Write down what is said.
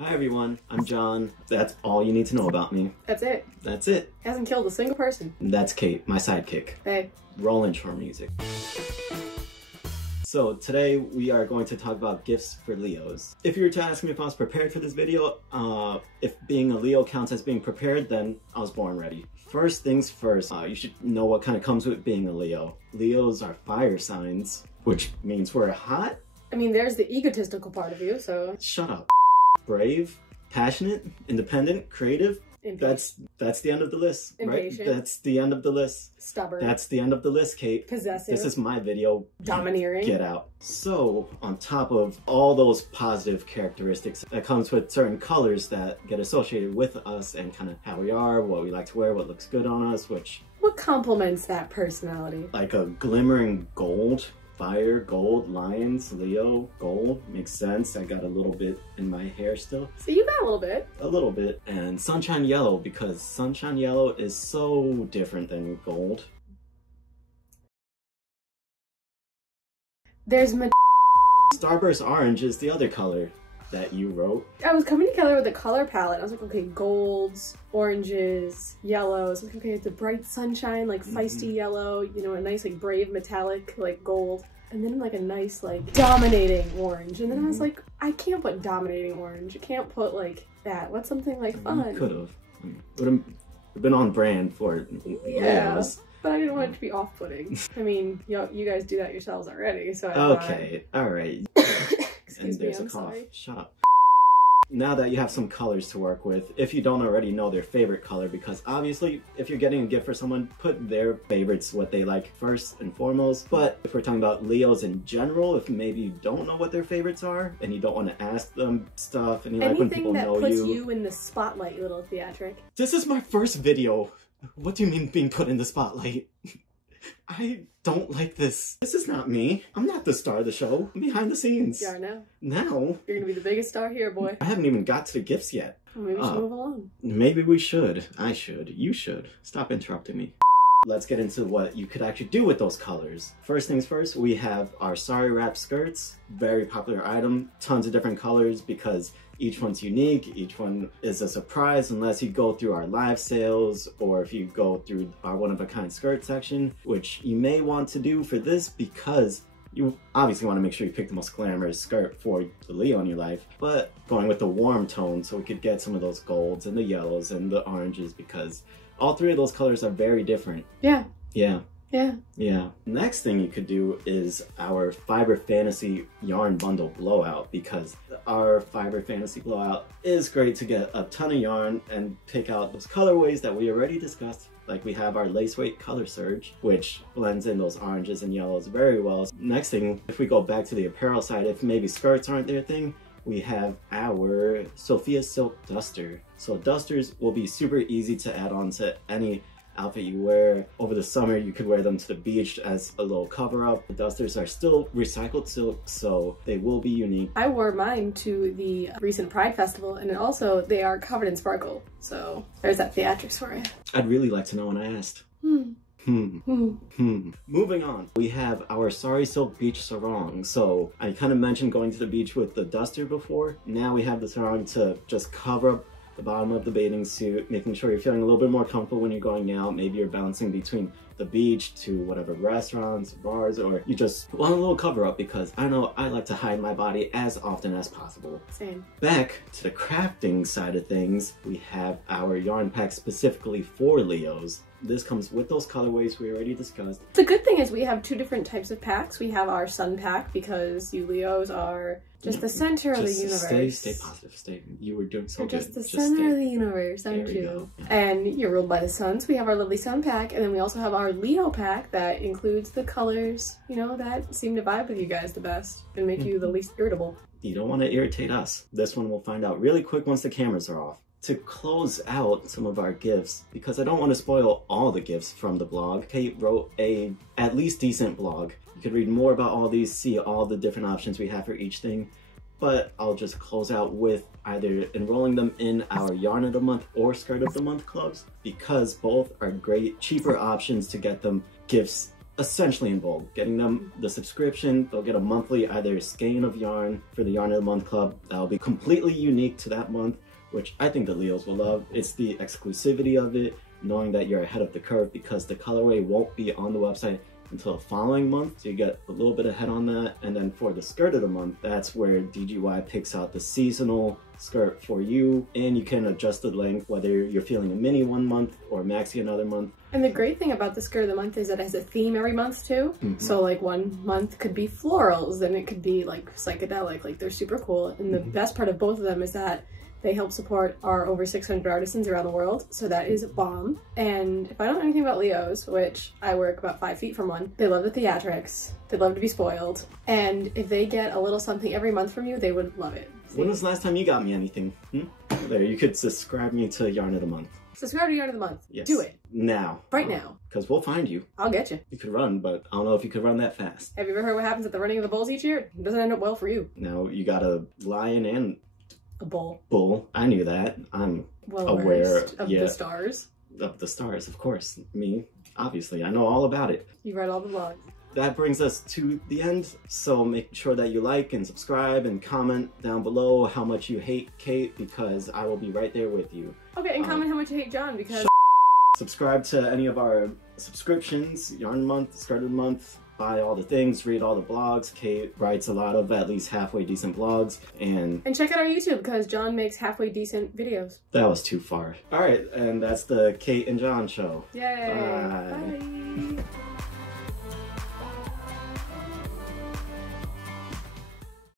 Hi everyone, I'm John. That's all you need to know about me. That's it. That's it. Hasn't killed a single person. That's Kate, my sidekick. Hey. Roll intro music. So today we are going to talk about gifts for Leos. If you were to ask me if I was prepared for this video, if being a Leo counts as being prepared, then I was born ready. First things first, you should know what kind of comes with being a Leo. Leos are fire signs, which means we're hot. I mean, there's the egotistical part of you, so... Shut up. Brave, passionate, independent, creative. Impatient. That's the end of the list, Impatient. right? That's the end of the list. Stubborn. That's the end of the list, Kate. Possessive. This is my video. Domineering. Get out. So, on top of all those positive characteristics that comes with certain colors that get associated with us and kind of how we are, what we like to wear, what looks good on us, which... What complements that personality? Like a glimmering gold. Fire, gold, lions, Leo, gold, makes sense. I got a little bit in my hair still. So you got a little bit. A little bit. And sunshine yellow, because sunshine yellow is so different than gold. There's Starburst orange is the other color that you wrote. I was coming together with a color palette. I was like, okay, golds, oranges, yellows. I was like, okay, the bright sunshine, like feisty yellow, you know, a nice like brave metallic like gold. And then like a nice like dominating orange. And then I was like, I can't put dominating orange. You can't put like that. What's something like fun? Could have. Would have been on brand for Leos. But I didn't want it to be off-putting. I mean, you guys do that yourselves already, so I okay, alright. Excuse me, I'm sorry. Shut up. Now that you have some colors to work with, if you don't already know their favorite color, because obviously if you're getting a gift for someone, put their favorites, what they like first and foremost. But if we're talking about Leos in general, if maybe you don't know what their favorites are and you don't want to ask them stuff and you like when people know you. Anything that puts you in the spotlight, you little theatric. This is my first video. What do you mean being put in the spotlight? I don't like this. This is not me. I'm not the star of the show. I'm behind the scenes. You are now. Now? You're gonna be the biggest star here, boy. I haven't even got to the gifts yet. Well, maybe we should move along. Maybe we should. I should. You should. Stop interrupting me. Let's get into what you could actually do with those colors. First things first, we have our sari wrap skirts. Very popular item. Tons of different colors because each one's unique. Each one is a surprise unless you go through our live sales or if you go through our one-of-a-kind skirt section, which you may want to do for this because you obviously want to make sure you pick the most glamorous skirt for the Leo in your life, but going with the warm tone so we could get some of those golds and the yellows and the oranges because all three of those colors are very different. Yeah. Yeah. Yeah. Yeah. Next thing you could do is our Fiber Fantasy Yarn Bundle Blowout because our Fiber Fantasy Blowout is great to get a ton of yarn and pick out those colorways that we already discussed. Like we have our Lace Weight Color Surge, which blends in those oranges and yellows very well. Next thing, if we go back to the apparel side, if maybe skirts aren't their thing, we have our Sophia Silk Duster. So dusters will be super easy to add on to any outfit you wear. Over the summer, you could wear them to the beach as a little cover-up. The dusters are still recycled silk, so they will be unique. I wore mine to the recent Pride Festival, and also they are covered in sparkle. So there's that theatrics for you. I'd really like to know when I asked. Moving on, we have our Sari Silk Beach Sarong. So I kind of mentioned going to the beach with the duster before. Now we have the sarong to just cover up the bottom of the bathing suit, making sure you're feeling a little bit more comfortable when you're going out. Maybe you're bouncing between the beach to whatever restaurants, bars, or you just want a little cover up because I know I like to hide my body as often as possible. Same. Back to the crafting side of things, we have our yarn pack specifically for Leos. This comes with those colorways we already discussed. The good thing is we have two different types of packs. We have our sun pack because you Leos are just the center of the universe. Stay positive. Stay. You were doing so You're good. Just the center of the universe, aren't you? Yeah. And you're ruled by the sun. So we have our lovely sun pack, and then we also have our Leo pack that includes the colors, you know, that seem to vibe with you guys the best and make you the least irritable. You don't want to irritate us. This one we'll find out really quick once the cameras are off. To close out some of our gifts, because I don't want to spoil all the gifts from the blog, Kate wrote a at least decent blog. You could read more about all these, see all the different options we have for each thing, but I'll just close out with either enrolling them in our Yarn of the Month or Skirt of the Month clubs, because both are great, cheaper options to get them gifts essentially in bulk. Getting them the subscription, they'll get a monthly either skein of yarn for the Yarn of the Month Club that'll be completely unique to that month, which I think the Leos will love. It's the exclusivity of it, knowing that you're ahead of the curve because the colorway won't be on the website until the following month, so you get a little bit ahead on that. And then for the skirt of the month, that's where DGY picks out the seasonal skirt for you, and you can adjust the length whether you're feeling a mini one month or maxi another month. And the great thing about the skirt of the month is that it has a theme every month too. So like one month could be florals, then it could be like psychedelic, like they're super cool. And the best part of both of them is that they help support our over 600 artisans around the world, so that is bomb. And if I don't know anything about Leos, which I work about 5 feet from one, they love the theatrics, they love to be spoiled, and if they get a little something every month from you, they would love it. See? When was the last time you got me anything? There, you could subscribe me to Yarn of the Month. Subscribe to Yarn of the Month. Yes. Do it. Now. Right now. Because we'll find you. I'll get you. You could run, but I don't know if you could run that fast. Have you ever heard what happens at the running of the bulls each year? It doesn't end up well for you. Now, you got a lion and a bull. Bull. I knew that. I'm well aware of the stars. Of the stars, of course. Me, obviously. I know all about it. You read all the blogs. That brings us to the end, so make sure that you like and subscribe and comment down below how much you hate Kate, because I will be right there with you. Okay, and comment how much you hate John, because... Subscribe to any of our subscriptions, Yarn Month, Skirt of the Month, buy all the things, read all the blogs. Kate writes a lot of at least halfway decent blogs, and check out our YouTube, because John makes halfway decent videos. That was too far. Alright, and that's the Kate and John show. Yay! Bye. Bye.